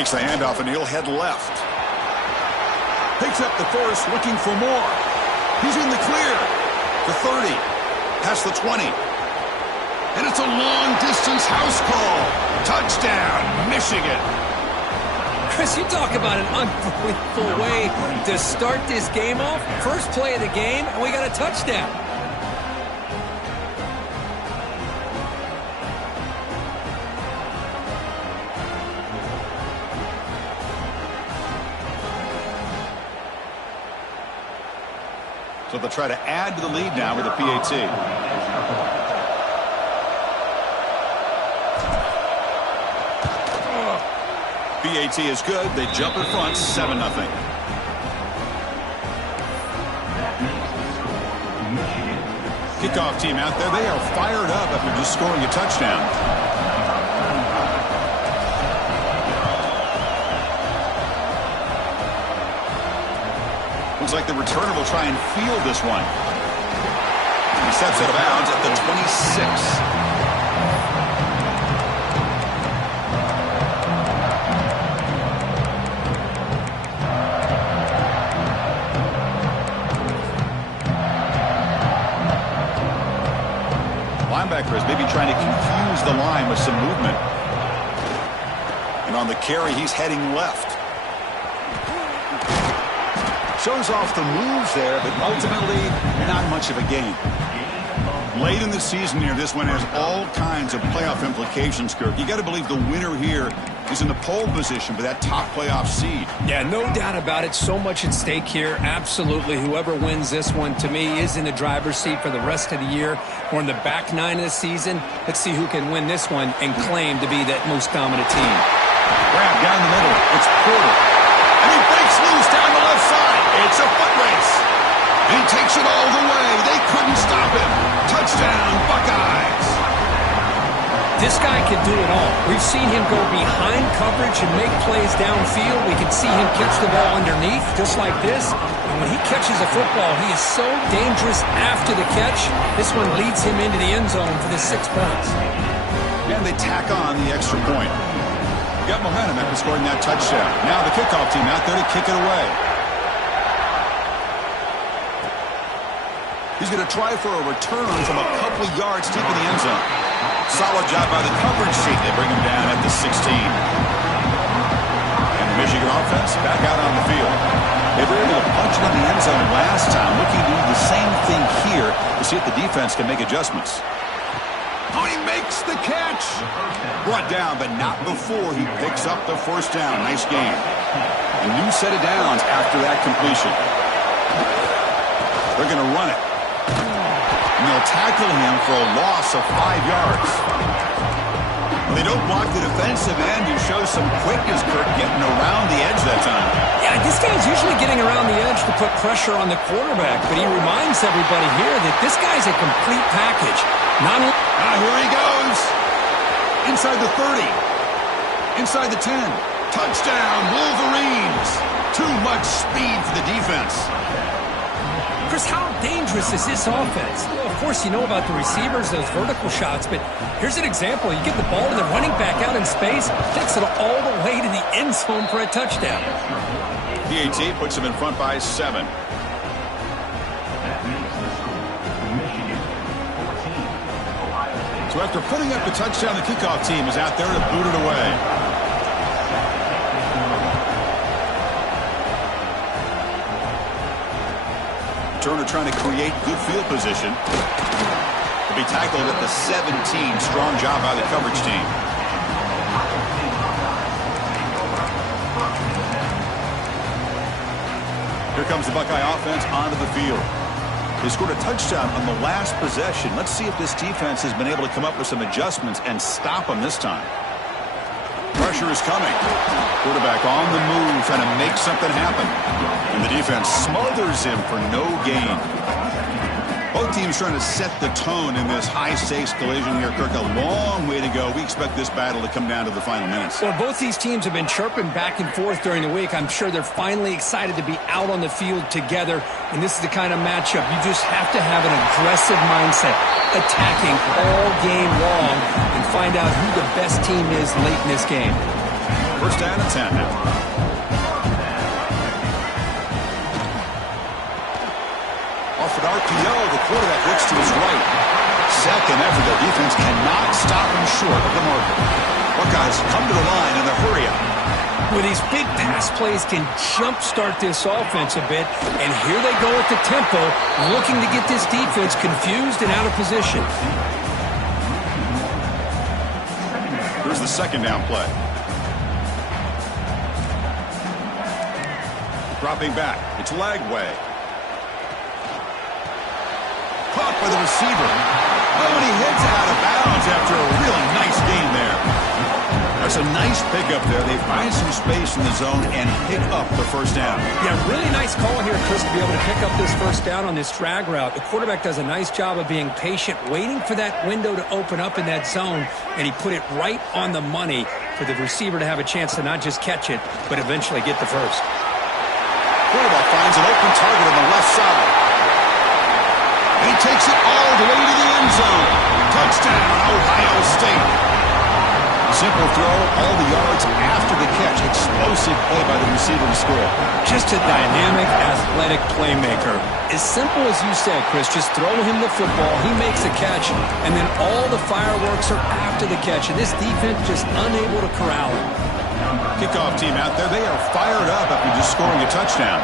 Takes the handoff and he'll head left. Picks up the first, looking for more. He's in the clear. The 30. Past the 20. And it's a long-distance house call. Touchdown, Michigan. Chris, you talk about an unbelievable way to start this game off. First play of the game, and we got a touchdown. So they'll try to add to the lead now with a PAT. PAT is good. They jump in front, 7-0. Kickoff team out there. They are fired up after just scoring a touchdown. Looks like the returner will try and field this one. He steps out of bounds at the 26. Linebacker is maybe trying to confuse the line with some movement. And on the carry, he's heading left. Shows off the moves there, but ultimately not much of a gain. Late in the season here, this one has all kinds of playoff implications, Kirk. You got to believe the winner here is in the pole position for that top playoff seed. Yeah, no doubt about it. So much at stake here. Absolutely. Whoever wins this one, to me, is in the driver's seat for the rest of the year. We're in the back nine of the season. Let's see who can win this one and claim to be that most dominant team. Grab down the middle. It's Porter. And he breaks loose down the left side. It's a foot race. He takes it all the way. They couldn't stop him. Touchdown, Buckeyes. This guy can do it all. We've seen him go behind coverage and make plays downfield. We can see him catch the ball underneath, just like this. And when he catches a football, he is so dangerous after the catch. This one leads him into the end zone for the 6 points. And they tack on the extra point. Got momentum after scoring that touchdown. Now the kickoff team out there to kick it away. He's going to try for a return from a couple of yards deep in the end zone. Solid job by the coverage team. They bring him down at the 16. And the Michigan offense back out on the field. They were able to punch it in the end zone last time. Looking to do the same thing here to see if the defense can make adjustments. Oh, he makes the catch. Brought down, but not before he picks up the first down. Nice game. A new set of downs after that completion. They're going to run it. And they'll tackle him for a loss of 5 yards. They don't block the defensive end. He shows some quickness, Kirk, getting around the edge that time. Yeah, this guy's usually getting around the edge to put pressure on the quarterback, but he reminds everybody here that this guy's a complete package. Not only... Here he goes. Inside the 30. Inside the 10. Touchdown, Wolverines. Too much speed for the defense. Chris, how dangerous is this offense? Well, of course, you know about the receivers, those vertical shots, but here's an example. You get the ball to the running back out in space, takes it all the way to the end zone for a touchdown. PAT puts him in front by 7. So after putting up the touchdown, the kickoff team is out there to boot it away. Turner trying to create good field position. To be tackled at the 17. Strong job by the coverage team. Here comes the Buckeye offense onto the field. They scored a touchdown on the last possession. Let's see if this defense has been able to come up with some adjustments and stop them this time. Pressure is coming. Quarterback on the move, trying to make something happen. And the defense smothers him for no gain. Both teams trying to set the tone in this high-stakes collision here, Kirk. A long way to go. We expect this battle to come down to the final minutes. Well, both these teams have been chirping back and forth during the week. I'm sure they're finally excited to be out on the field together. And this is the kind of matchup you just have to have an aggressive mindset, attacking all game long, and find out who the best team is late in this game. First down and 10 now. Off an RPO, the quarterback looks to his right. Second effort, the defense cannot stop him short of the marker. Buckeyes come to the line in a hurry up. Well, these big pass plays can jumpstart this offense a bit, and here they go at the tempo, looking to get this defense confused and out of position. Here's the second down play. Dropping back, it's Lagway. Caught by the receiver. Oh, and he heads out of bounds after a really nice gain there. That's a nice pickup there. They find some space in the zone and pick up the first down. Yeah, really nice call here, Chris, to be able to pick up this first down on this drag route. The quarterback does a nice job of being patient, waiting for that window to open up in that zone, and he put it right on the money for the receiver to have a chance to not just catch it, but eventually get the first. Quarterback finds an open target on the left side. And he takes it all the way to the end zone. Touchdown, Ohio State. Simple throw, all the yards after the catch. Explosive play by the receiver to score. Just a dynamic, athletic playmaker. As simple as you said, Chris, just throw him the football, he makes a catch, and then all the fireworks are after the catch, and this defense just unable to corral him. Kickoff team out there, they are fired up after just scoring a touchdown.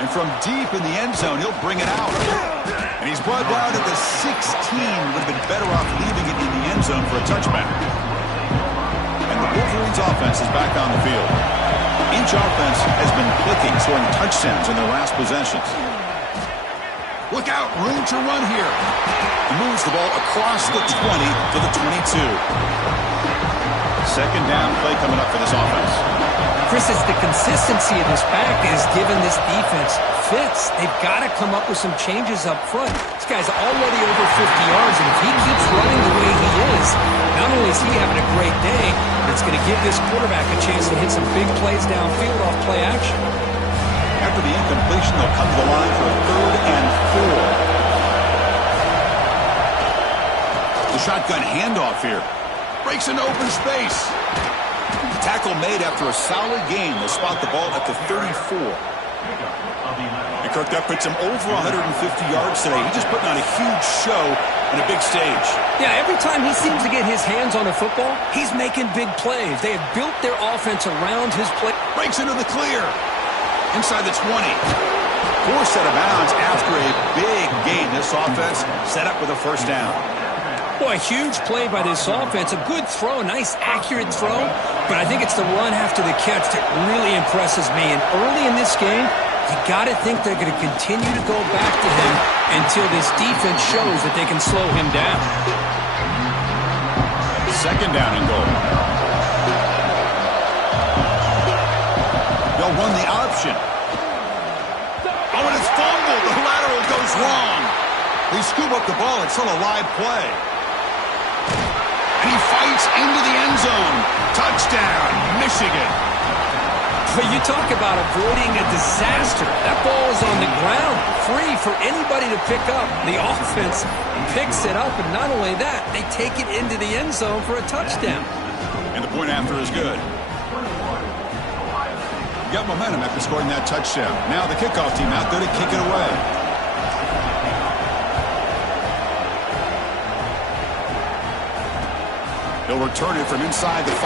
And from deep in the end zone, he'll bring it out. And he's brought down at the 16. Would have been better off leaving it in the end zone for a touchback. And the Wolverines offense is back on the field. Each offense has been clicking, scoring touchdowns in their last possessions. Look out, room to run here. He moves the ball across the 20 to the 22. Second down play coming up for this offense. Chris, it's the consistency of this back that has given this defense fits. They've got to come up with some changes up front. This guy's already over 50 yards, and if he keeps running the way he is, not only is he having a great day, but it's going to give this quarterback a chance to hit some big plays downfield off play action. After the incompletion, they'll come to the line for a 3rd and 4. The shotgun handoff here. Breaks into open space. Tackle made after a solid game. They'll spot the ball at the 34. And Kirk, that puts him over 150 yards today. He's just putting on a huge show on a big stage. Yeah, every time he seems to get his hands on a football, he's making big plays. They have built their offense around his play. Breaks into the clear. Inside the 20. Forced out of bounds after a big gain. This offense set up with a first down. Boy, a huge play by this offense. A good throw, a nice accurate throw. But I think it's the run after the catch that really impresses me. And early in this game, you got to think they're going to continue to go back to him until this defense shows that they can slow him down. Second down and goal. They'll run the option. Oh, and it's fumbled. The lateral goes wrong. They scoop up the ball. It's still a live play. And he fights into the end zone. Touchdown, Michigan. But you talk about avoiding a disaster. That ball is on the ground, free for anybody to pick up. The offense picks it up, and not only that, they take it into the end zone for a touchdown. And the point after is good. Got momentum after scoring that touchdown. Now the kickoff team out there to kick it away. He'll return it from inside the 5.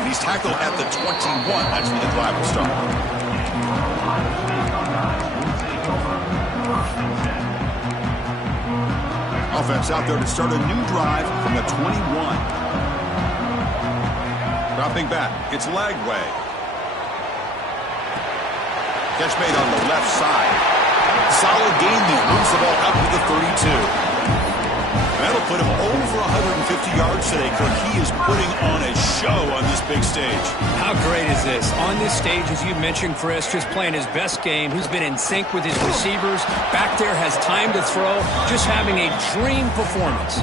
And he's tackled at the 21. That's where the drive will start. Offense out there to start a new drive from the 21. Dropping back, it's Lagway. Catch made on the left side. Solid gain there. Moves the ball up to the 32. That'll put him over 150 yards today, Kirk. He is putting on a show on this big stage. How great is this? On this stage, as you mentioned, Chris, just playing his best game. He's been in sync with his receivers. Back there, has time to throw. Just having a dream performance.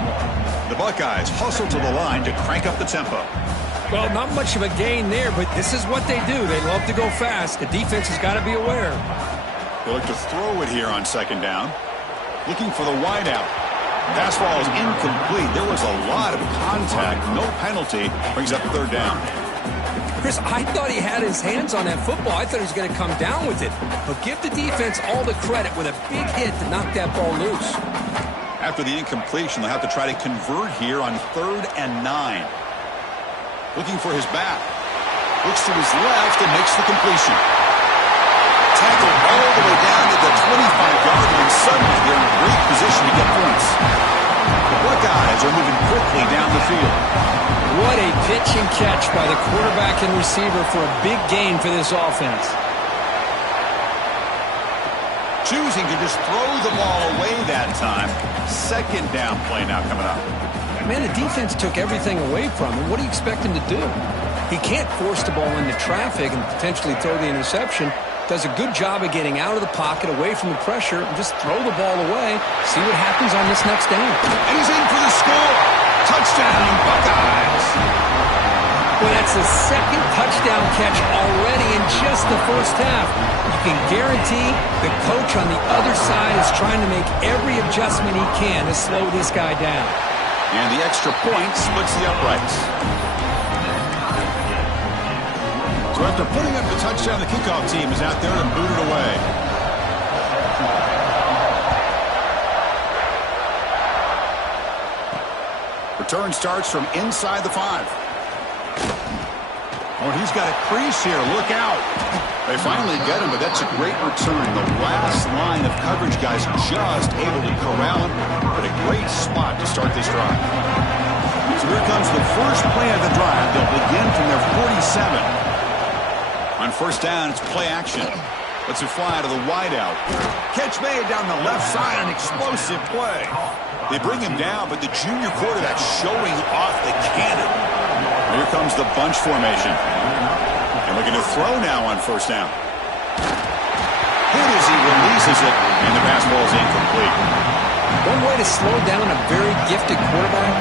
The Buckeyes hustle to the line to crank up the tempo. Well, not much of a gain there, but this is what they do. They love to go fast. The defense has got to be aware. They look to throw it here on second down. Looking for the wideout. Pass ball is incomplete. There was a lot of contact. No penalty. Brings up third down. Chris, I thought he had his hands on that football. I thought he was going to come down with it. But give the defense all the credit with a big hit to knock that ball loose. After the incompletion, they'll have to try to convert here on 3rd and 9. Looking for his back. Looks to his left and makes the completion. Tackled all the way down to the 25-yard line. Suddenly, they're in a great position to get points. The Buckeyes are moving quickly down the field. What a pitch and catch by the quarterback and receiver for a big gain for this offense. Choosing to just throw the ball away that time. 2nd down play now coming up. Man, the defense took everything away from him. What do you expect him to do? He can't force the ball into traffic and potentially throw the interception. Does a good job of getting out of the pocket, away from the pressure, and just throw the ball away. See what happens on this next down. And he's in for the score. Touchdown, Buckeyes. Well, that's the 2nd touchdown catch already in just the first half. You can guarantee the coach on the other side is trying to make every adjustment he can to slow this guy down. And the extra point splits the uprights. So after putting up the touchdown, the kickoff team is out there and booted away. Return starts from inside the 5. Oh, he's got a crease here. Look out. They finally get him, but that's a great return. The last line of coverage guys just able to corral him, but a great spot to start this drive. So here comes the first play of the drive. They'll begin from their 47. On 1st down, it's play action. Let's it fly out of the wideout. Catch made down the left side, an explosive play. They bring him down, but the junior quarterback showing off the cannon. Here comes the bunch formation. And looking to throw now on 1st down. Hit as he releases it, and the pass ball is incomplete. One way to slow down a very gifted quarterback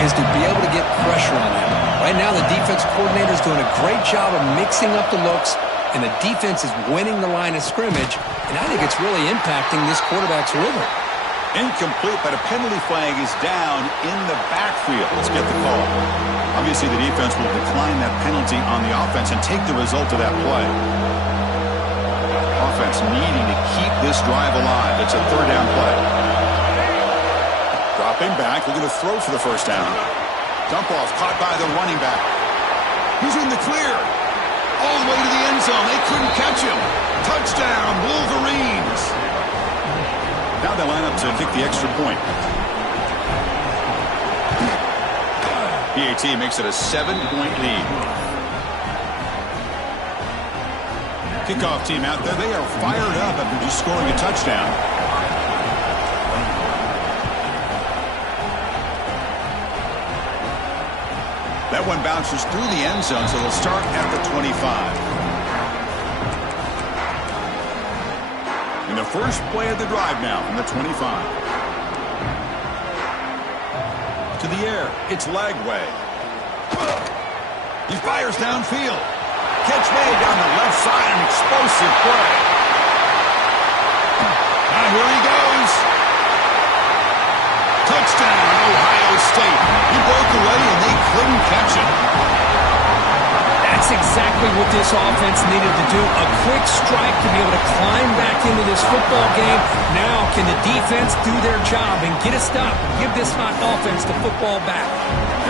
is to be able to get pressure on him. Right now, the defense coordinator is doing a great job of mixing up the looks, and the defense is winning the line of scrimmage, and I think it's really impacting this quarterback's rhythm. Incomplete, but a penalty flag is down in the backfield. Let's get the call. Obviously, the defense will decline that penalty on the offense and take the result of that play. Offense needing to keep this drive alive. It's a 3rd down play. Dropping back, looking to throw for the 1st down. Dump off caught by the running back. He's in the clear. All the way to the end zone. They couldn't catch him. Touchdown, Wolverines. Now they line up to kick the extra point. PAT makes it a 7-point lead. Kickoff team out there. They are fired up after just scoring a touchdown. That one bounces through the end zone, so they'll start at the 25. In the first play of the drive now from the 25. To the air. It's Lagway. He fires downfield. Catch made down the left side. An explosive play. Now here he goes. Touchdown, Ohio State. He broke away and they couldn't catch him. That's exactly what this offense needed to do. A quick strike to be able to climb back into this football game. Now can the defense do their job and get a stop and give this hot offense the football back?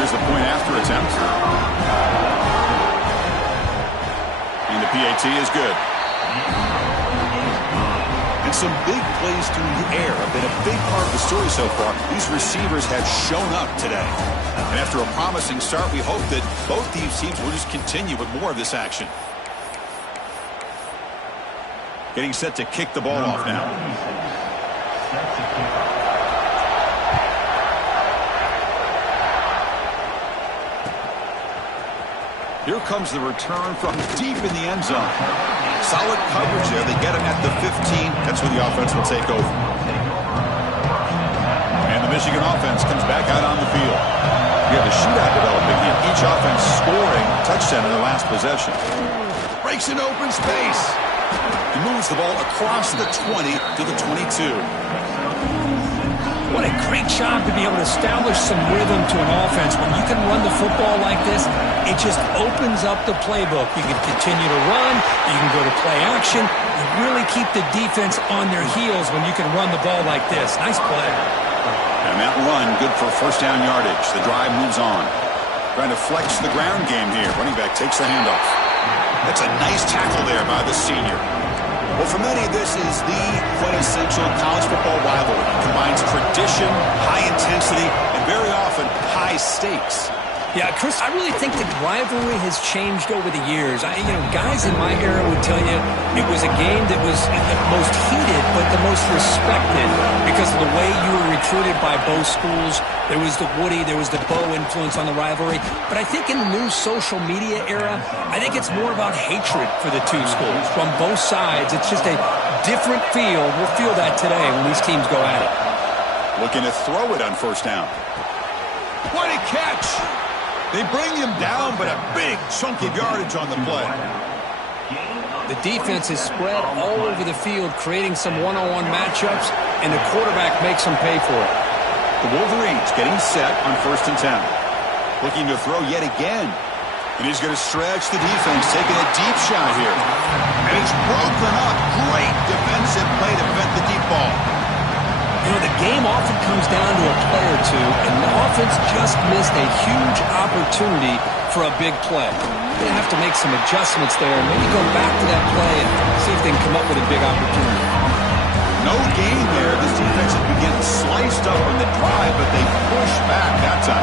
Here's the point after attempt. And the PAT is good. And some big plays through the air have been a big part of the story so far. These receivers have shown up today. And after a promising start, we hope that both these teams will just continue with more of this action. Getting set to kick the ball off now. Here comes the return from deep in the end zone. Solid coverage there. They get him at the 15. That's where the offense will take over. And the Michigan offense comes back out on the field. We have a shootout developing here. Each offense scoring a touchdown in their last possession. Breaks in open space. He moves the ball across the 20 to the 22. What a great job to be able to establish some rhythm to an offense. When you can run the football like this, it just opens up the playbook. You can continue to run. You can go to play action. You really keep the defense on their heels when you can run the ball like this. Nice play. And that run, good for first down yardage. The drive moves on. Trying to flex the ground game here. Running back takes the handoff. That's a nice tackle there by the senior. Well, for many, this is the quintessential college football rivalry. It combines tradition, high intensity, and very often high stakes. Yeah, Chris, I really think the rivalry has changed over the years. Guys in my era would tell you it was a game that was the most heated but the most respected because of the way you were recruited by both schools. There was the Woody, there was the Bo influence on the rivalry. But I think in the new social media era, I think it's more about hatred for the two schools from both sides. It's just a different feel. We'll feel that today when these teams go at it. Looking to throw it on first down. What a catch! They bring him down, but a big chunk of yardage on the play. The defense is spread all over the field, creating some one-on-one matchups, and the quarterback makes them pay for it. The Wolverines getting set on 1st and 10. Looking to throw yet again. And he's going to stretch the defense, taking a deep shot here. And it's broken up. Great defensive play to prevent the deep ball. The game often comes down to a play or two, and the offense just missed a huge opportunity for a big play. They have to make some adjustments there and maybe go back to that play and see if they can come up with a big opportunity. No gain there. This defense has been getting sliced up in the drive, but they push back that time.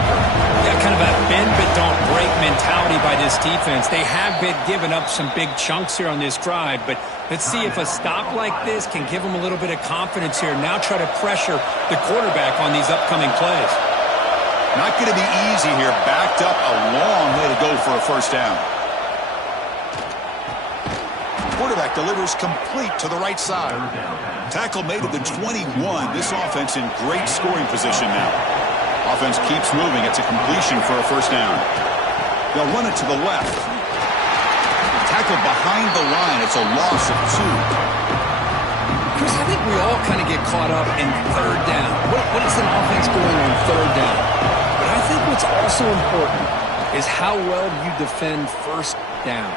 Yeah, kind of a bend but don't break mentality by this defense. They have been giving up some big chunks here on this drive, but let's see if a stop like this can give them a little bit of confidence here. Now try to pressure the quarterback on these upcoming plays. Not going to be easy here. Backed up a long way to go for a first down. Quarterback delivers complete to the right side. Tackle made at the 21. This offense in great scoring position now. Offense keeps moving. It's a completion for a first down. They'll run it to the left. Tackle behind the line. It's a loss of 2. Chris, I think we all kind of get caught up in third down. What is an offense doing on third down? But I think what's also important is how well you defend first down.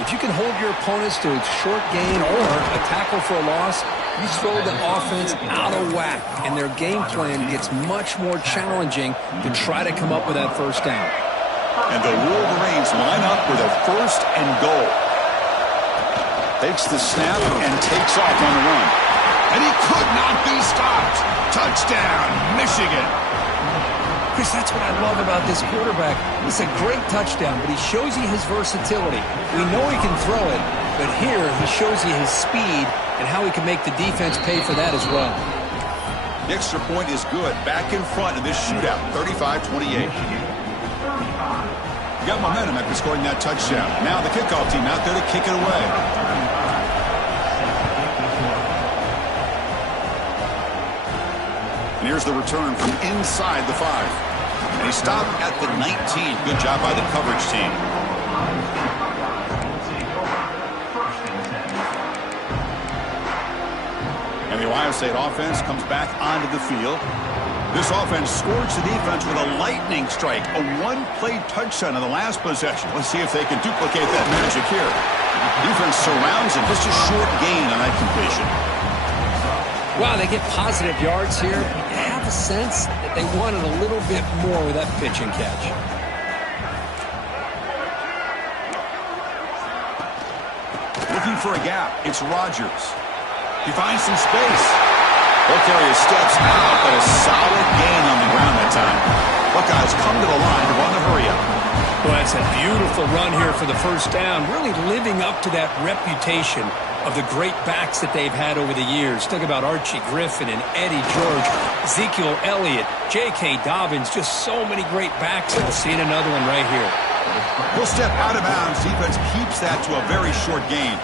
If you can hold your opponents to a short gain or a tackle for a loss, you throw the offense out of whack, and their game plan gets much more challenging to try to come up with that first down. And the Wolverines line up with a 1st and goal. Takes the snap and takes off on the run. And he could not be stopped. Touchdown, Michigan. Chris, that's what I love about this quarterback. It's a great touchdown, but he shows you his versatility. We know he can throw it, but here he shows you his speed and how he can make the defense pay for that as well. The extra point is good. Back in front in this shootout, 35-28. Got momentum after scoring that touchdown. Now the kickoff team out there to kick it away. And here's the return from inside the 5. And he stopped at the 19. Good job by the coverage team. And the Ohio State offense comes back onto the field. This offense scored the defense with a lightning strike, a one-play touchdown in the last possession. Let's see if they can duplicate that magic here. Defense surrounds him, just a short gain on that completion. Wow, they get positive yards here. You have a sense that they wanted a little bit more with that pitch and catch. Looking for a gap. It's Rodgers. He finds some space. Buckeye steps out, but a solid gain on the ground that time. Buckeyes come to the line to run the hurry up. Well, that's a beautiful run here for the first down, really living up to that reputation of the great backs that they've had over the years. Think about Archie Griffin and Eddie George, Ezekiel Elliott, J.K. Dobbins, just so many great backs. We'll see another one right here. He'll step out of bounds. Defense keeps that to a very short gain.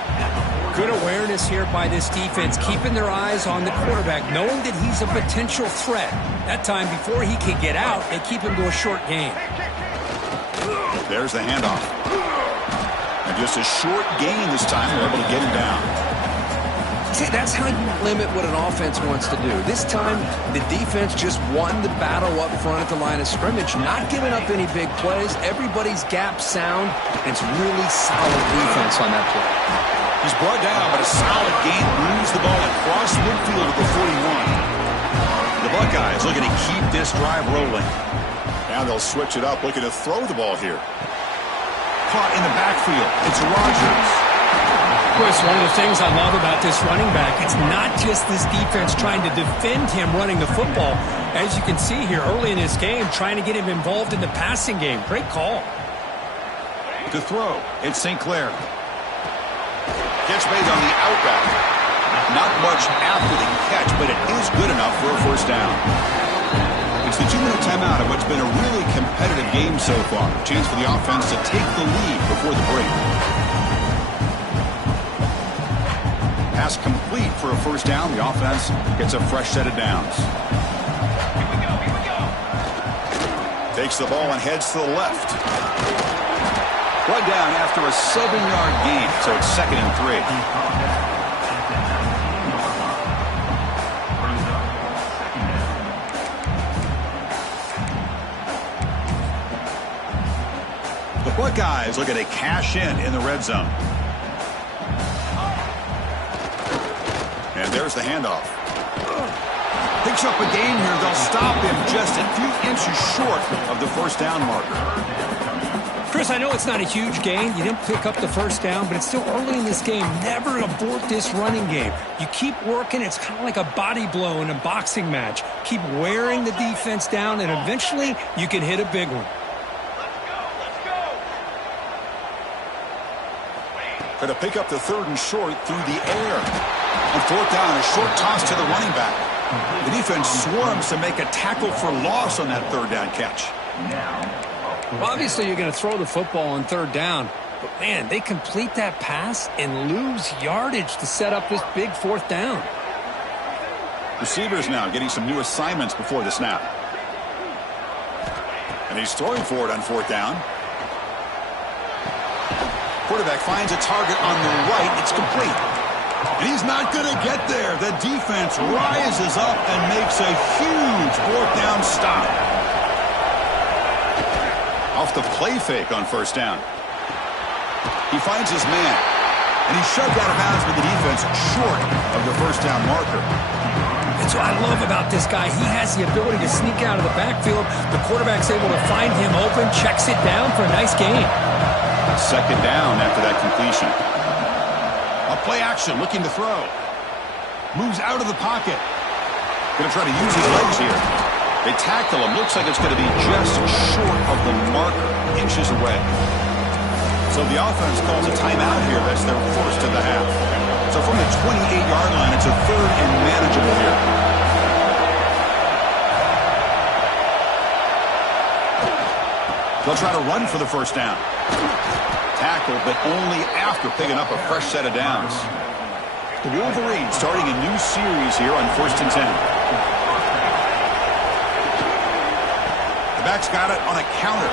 Good awareness here by this defense, keeping their eyes on the quarterback, knowing that he's a potential threat. That time, before he can get out, they keep him to a short gain. There's the handoff. And just a short gain this time. They're able to get him down. See, that's how you limit what an offense wants to do. This time, the defense just won the battle up front at the line of scrimmage, not giving up any big plays. Everybody's gap sound, and it's really solid defense on that play. He's brought down, but a solid gain moves the ball across midfield at the 41. The Buckeyes looking to keep this drive rolling. Now they'll switch it up, looking to throw the ball here. Caught in the backfield. It's Rodgers. Chris, one of the things I love about this running back, it's not just this defense trying to defend him running the football. As you can see here early in this game, trying to get him involved in the passing game. Great call. To throw, it's St. Clair. Catch made on the outback. Not much after the catch, but it is good enough for a first down. It's the 2-minute timeout of what's been a really competitive game so far. Chance for the offense to take the lead before the break. Pass complete for a first down. The offense gets a fresh set of downs. Takes the ball and heads to the left. Brought down after a 7-yard gain, so it's 2nd and 3. The Buckeyes look at a cash in the red zone. And there's the handoff. Picks up a gain here. They'll stop him just a few inches short of the first down marker. Chris, I know it's not a huge gain. You didn't pick up the first down, but it's still early in this game. Never abort this running game. You keep working. It's kind of like a body blow in a boxing match. Keep wearing the defense down, and eventually you can hit a big one. Going to pick up the 3rd and short through the air. On 4th down, a short toss to the running back. The defense swarms to make a tackle for loss on that 3rd down catch. Well, obviously, you're going to throw the football on 3rd down. But, man, they complete that pass and lose yardage to set up this big 4th down. Receivers now getting some new assignments before the snap. And he's throwing for it on 4th down. Quarterback finds a target on the right. It's complete. And he's not going to get there. The defense rises up and makes a huge 4th down stop. Off the play fake on 1st down. He finds his man. And he's shoved out of bounds with the defense short of the 1st down marker. That's what I love about this guy. He has the ability to sneak out of the backfield. The quarterback's able to find him open, checks it down for a nice gain. 2nd down after that completion. A play action, looking to throw. Moves out of the pocket. Going to try to use his legs here. They tackle him. Looks like it's going to be just short of the marker, inches away. So the offense calls a timeout here. That's their first of the half. So from the 28-yard line, it's a 3rd and manageable here. They'll try to run for the first down. Tackle, but only after picking up a fresh set of downs. The Wolverines starting a new series here on 1st and 10. The back's got it on a counter.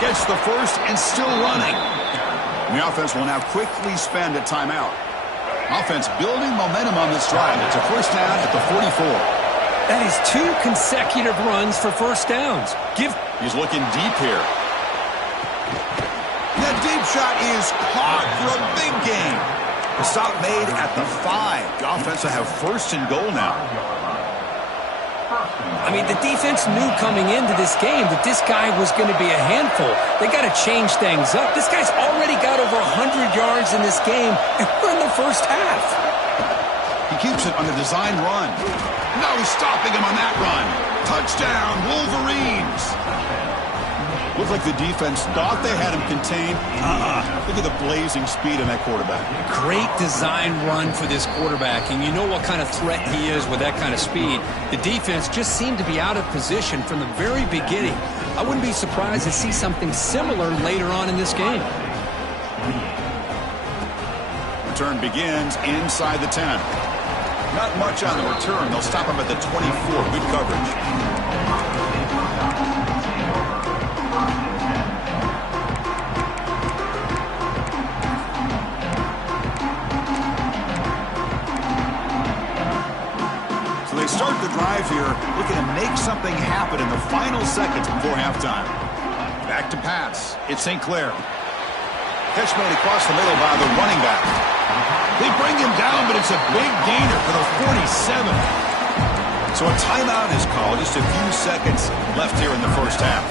Gets the first and still running. And the offense will now quickly spend a timeout. Offense building momentum on this drive. It's a first down at the 44. That is 2 consecutive runs for first downs. He's looking deep here. That deep shot is caught for a big gain. The stop made at the 5. The offense will have 1st and goal now. I mean, the defense knew coming into this game that this guy was going to be a handful. They got to change things up. This guy's already got over 100 yards in this game, and we're in the first half. He keeps it on the design run. No stopping him on that run. Touchdown, Wolverines. Looked like the defense thought they had him contained. Look at the blazing speed in that quarterback. Great design run for this quarterback, and you know what kind of threat he is with that kind of speed. The defense just seemed to be out of position from the very beginning. I wouldn't be surprised to see something similar later on in this game. Return begins inside the 10. Not much on the return. They'll stop him at the 24. Good coverage. drive here, looking to make something happen in the final seconds before halftime. Back to pass. It's St. Clair. Catch made across the middle by the running back. They bring him down, but it's a big gainer for the 47. So a timeout is called. Just a few seconds left here in the first half.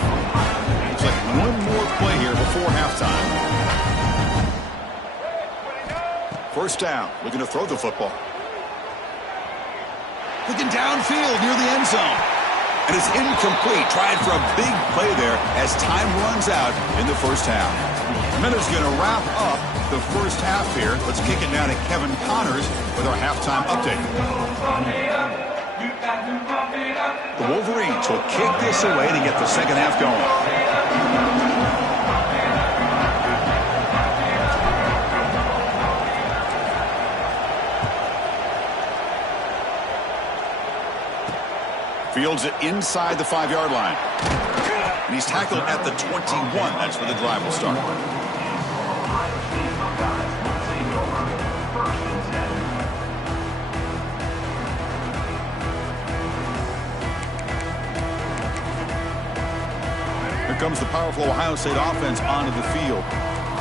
Looks like one more play here before halftime. First down. Looking to throw the football. Looking downfield near the end zone. And it's incomplete. Tried for a big play there as time runs out in the first half. Miller's going to wrap up the first half here. Let's kick it down to Kevin Connors with our halftime update. The Wolverines will kick this away to get the second half going. Fields it inside the 5-yard line. And he's tackled at the 21. That's where the drive will start. Here comes the powerful Ohio State offense onto the field.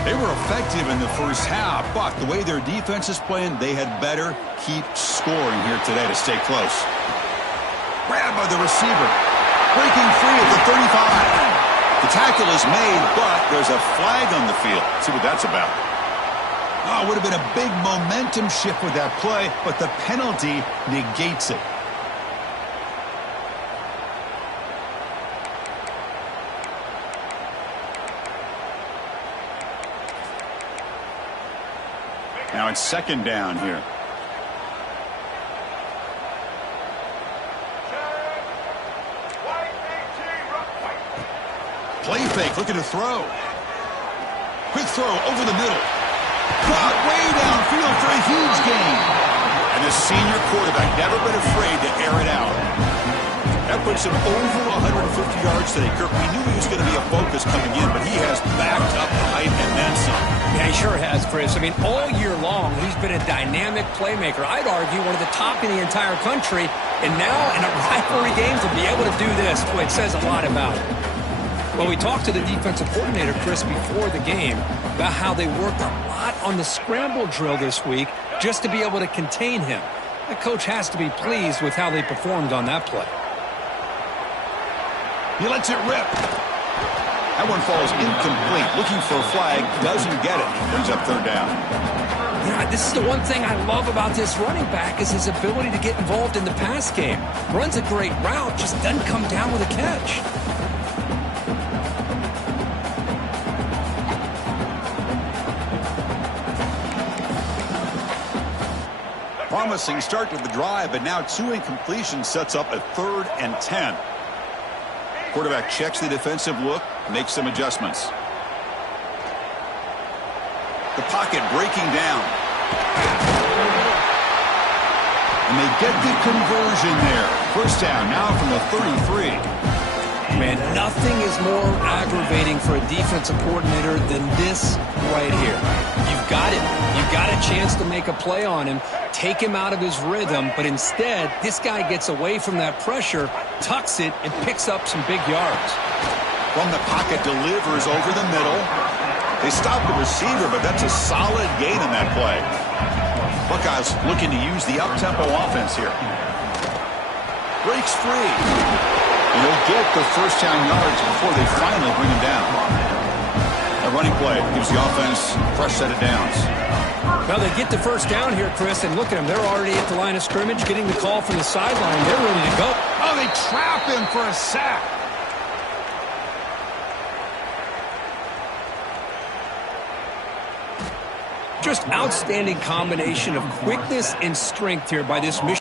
They were effective in the first half, but the way their defense is playing, they had better keep scoring here today to stay close. Grabbed by the receiver. Breaking free at the 35. The tackle is made, but there's a flag on the field. Let's see what that's about. Oh, it would have been a big momentum shift with that play, but the penalty negates it. Now it's second down here. Play fake, looking to throw. Quick throw over the middle. Caught way downfield for a huge gain. And the senior quarterback never been afraid to air it out. That puts him over 150 yards today. Kirk, we knew he was going to be a focus coming in, but he has backed up the hype and then some. Yeah, he sure has, Chris. I mean, all year long, he's been a dynamic playmaker. I'd argue one of the top in the entire country. And now, in a rivalry game, to be able to do this, boy, it says a lot about him. Well, we talked to the defensive coordinator, Chris, before the game about how they worked a lot on the scramble drill this week just to be able to contain him. The coach has to be pleased with how they performed on that play. He lets it rip. That one falls incomplete. Looking for a flag, doesn't get it. Brings up third down. Yeah, this is the one thing I love about this running back is his ability to get involved in the pass game. Runs a great route, just doesn't come down with a catch. Promising start to the drive, but now 2 incompletions sets up a 3rd and 10. Quarterback checks the defensive look, makes some adjustments. The pocket breaking down. And they get the conversion there. First down now from the 33. Man, nothing is more aggravating for a defensive coordinator than this right here. You've got it. You've got a chance to make a play on him, take him out of his rhythm, but instead, this guy gets away from that pressure, tucks it, and picks up some big yards. From the pocket, delivers over the middle. They stop the receiver, but that's a solid gain in that play. Buckeyes looking to use the up-tempo offense here. Breaks free. And he'll get the first down yards before they finally bring him down. A running play gives the offense a fresh set of downs. Well, they get the first down here, Chris, and look at them. They're already at the line of scrimmage, getting the call from the sideline. They're ready to go. Oh, they trap him for a sack. Just outstanding combination of quickness and strength here by this Michigan.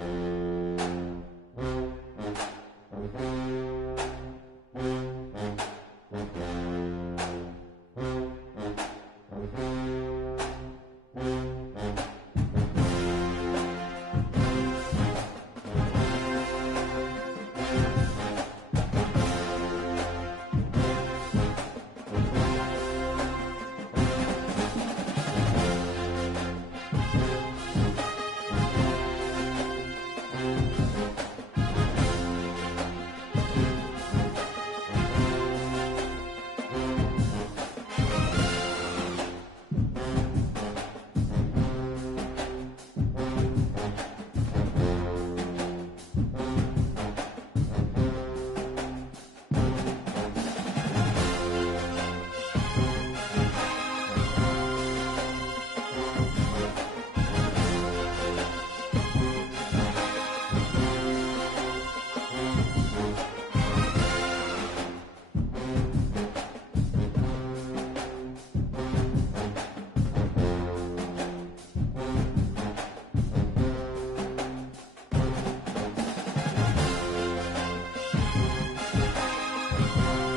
it.